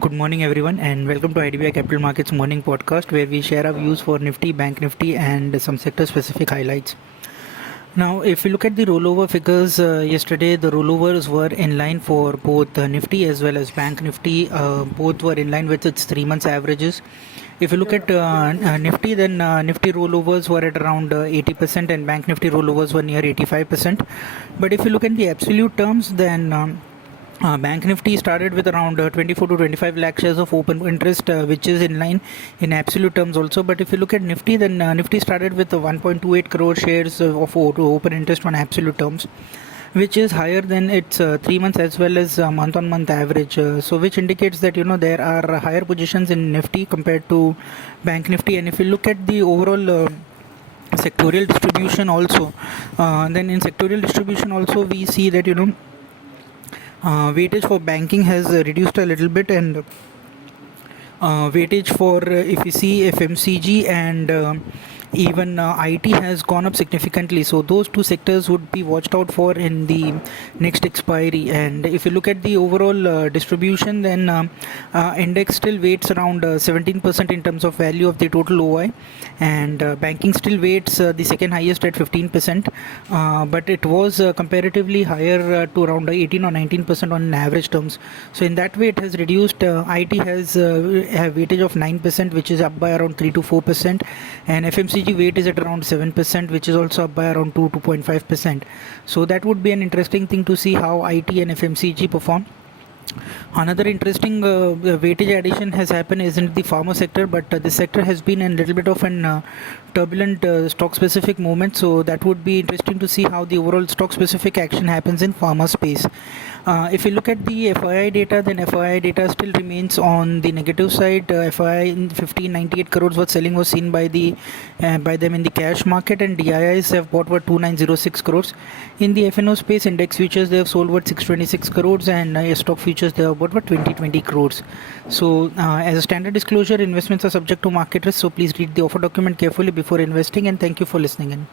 Good morning, everyone, and welcome to IDBI Capital Markets Morning Podcast, where we share our views for Nifty, Bank Nifty, and some sector-specific highlights. Now, if we look at the rollover figures, yesterday the rollovers were in line for both Nifty as well as Bank Nifty. Both were in line with its 3 months averages. If you look at Nifty, then Nifty rollovers were at around 80% and Bank Nifty rollovers were near 85%. But if you look at the absolute terms, then Bank Nifty started with around 24 to 25 lakh shares of open interest, which is in line in absolute terms also. But if you look at Nifty, then Nifty started with 1.28 crore shares of open interest on absolute terms, which is higher than its 3 months as well as month-on-month average. So which indicates that there are higher positions in Nifty compared to Bank Nifty. And if you look at the overall sectorial distribution also, then in sectorial distribution also we see that weightage for banking has reduced a little bit, and weightage for if you see FMCG and even IT has gone up significantly. So those two sectors would be watched out for in the next expiry. And if you look at the overall distribution, then index still weights around 17% in terms of value of the total OI, and banking still weights the second highest at 15%, but it was comparatively higher to around 18 or 19% on average terms. So in that way it has reduced. IT has a weightage of 9%, which is up by around 3 to 4%, and FMCG weight is at around 7%, which is also up by around 2.5%. So that would be an interesting thing to see how IT and FMCG perform. Another interesting weightage addition has happened is in the pharma sector, but this sector has been a little bit of an turbulent stock specific movement, so that would be interesting to see how the overall stock specific action happens in pharma space. If you look at the FII data, then FII data still remains on the negative side. FII in 1598 crores was selling was seen by them in the cash market, and DIIs have bought worth 2906 crores. In the FNO space, index futures they have sold worth 626 crores, and stock futures they have bought worth 2020 crores. So as a standard disclosure, investments are subject to market risk, so please read the offer document carefully before investing, and thank you for listening in.